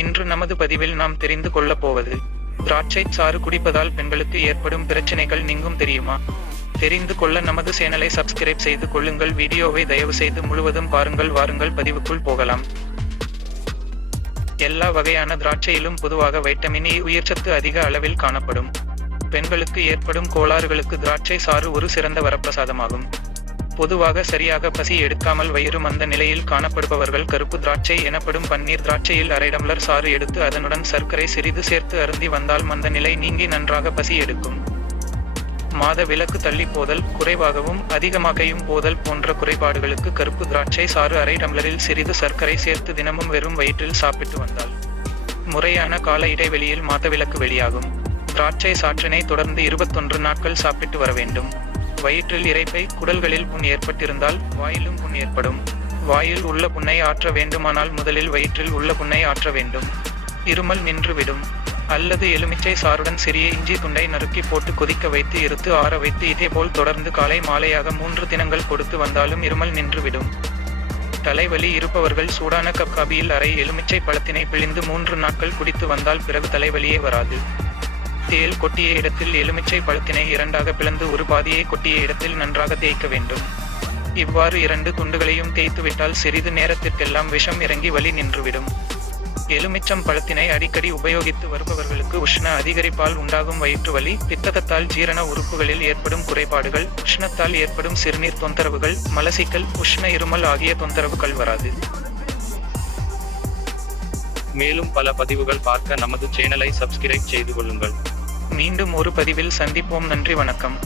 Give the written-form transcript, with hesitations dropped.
இன்று நமது பதிவில் நாம் தெரிந்து கொள்ளப் போவது, திராட்சை சாறு குடிப்பதால் பெண்களுக்கு ஏற்படும் பிரச்சனைகள் நீங்கும் தெரியுமா? தெரிந்து கொள்ள நமது சேனலை சப்ஸ்கிரைப் செய்து கொள்ளுங்கள். வீடியோவை தயவு செய்து முழுவதும் பாருங்கள். வாருங்கள் பதிவுக்குள் போகலாம். எல்லா வகையான திராட்சையிலும் பொதுவாக வைட்டமின் இ உயிர்ச்சத்து அதிக அளவில் காணப்படும். பெண்களுக்கு ஏற்படும் கோளாறுகளுக்கு திராட்சை சாறு ஒரு சிறந்த வரப்பிரசாதமாகும். பொதுவாக சரியாக பசி எடுக்காமல் வயிறு மந்த நிலையில் காணப்படுபவர்கள் கருப்பு திராட்சை எனப்படும் பன்னீர் திராட்சையில் அரை டம்ளர் சாறு எடுத்து அதனுடன் சர்க்கரை சிறிது சேர்த்து அருந்தி வந்தால் மந்த நிலை நீங்கி நன்றாக பசி எடுக்கும். மாத விலக்கு தள்ளி போதல், குறைவாகவும் அதிகமாகவும் போதல் போன்ற குறைபாடுகளுக்கு கருப்பு திராட்சை சாறு அரை டம்ளரில் சிறிது சர்க்கரை சேர்த்து தினமும் வெறும் வயிற்றில் சாப்பிட்டு வந்தால் முறையான கால இடைவெளியில் மாதவிலக்கு வெளியாகும். திராட்சை சாற்றினை தொடர்ந்து 21 நாட்கள் சாப்பிட்டு வர வேண்டும். வயிற்றில் இரைப்பை, குடல்களில் புண் ஏற்பட்டிருந்தால் வாயிலும் புண் ஏற்படும். வாயில் உள்ள புண்ணை ஆற்ற வேண்டுமானால் முதலில் வயிற்றில் உள்ள புண்ணை ஆற்ற வேண்டும். இருமல் நின்றுவிடும். அல்லது எலுமிச்சை சாறுடன் சிறிய இஞ்சி துண்டை நறுக்கி போட்டு கொதிக்க வைத்து இருத்து ஆற வைத்து இதேபோல் தொடர்ந்து காலை மாலையாக 3 தினங்கள் கொடுத்து வந்தாலும் இருமல் நின்றுவிடும். தலைவலி இருப்பவர்கள் சூடான கப் காபியில் அரை எலுமிச்சை பழத்தினை பிழிந்து 3 நாட்கள் குடித்து வந்தால் பிறகு தலைவலியே வராது. தேள் கொட்டிய இடத்தில் எலுமிச்சை பழத்தினை 2ஆக பிளந்து ஒரு பாதியை கொட்டிய இடத்தில் நன்றாக தேய்க்க வேண்டும். இவ்வாறு 2 துண்டுகளையும் தேய்த்துவிட்டால் சிறிது நேரத்திற்கெல்லாம் விஷம் இறங்கி வலி நின்றுவிடும். எலுமிச்சம் பழத்தினை அடிக்கடி உபயோகித்து வருபவர்களுக்கு உஷ்ண அதிகரிப்பால் உண்டாகும் வயிற்று வலி, பித்தகத்தால் ஜீரண உறுப்புகளில் ஏற்படும் குறைபாடுகள், உஷ்ணத்தால் ஏற்படும் சிறுநீர் தொந்தரவுகள், மலசிக்கல், உஷ்ண இருமல் ஆகிய தொந்தரவுகள் வராது. மேலும் பல பதிவுகள் பார்க்க நமது சேனலை சப்ஸ்கிரைப் செய்து கொள்ளுங்கள். மீண்டும் ஒரு பதிவில் சந்திப்போம். நன்றி, வணக்கம்.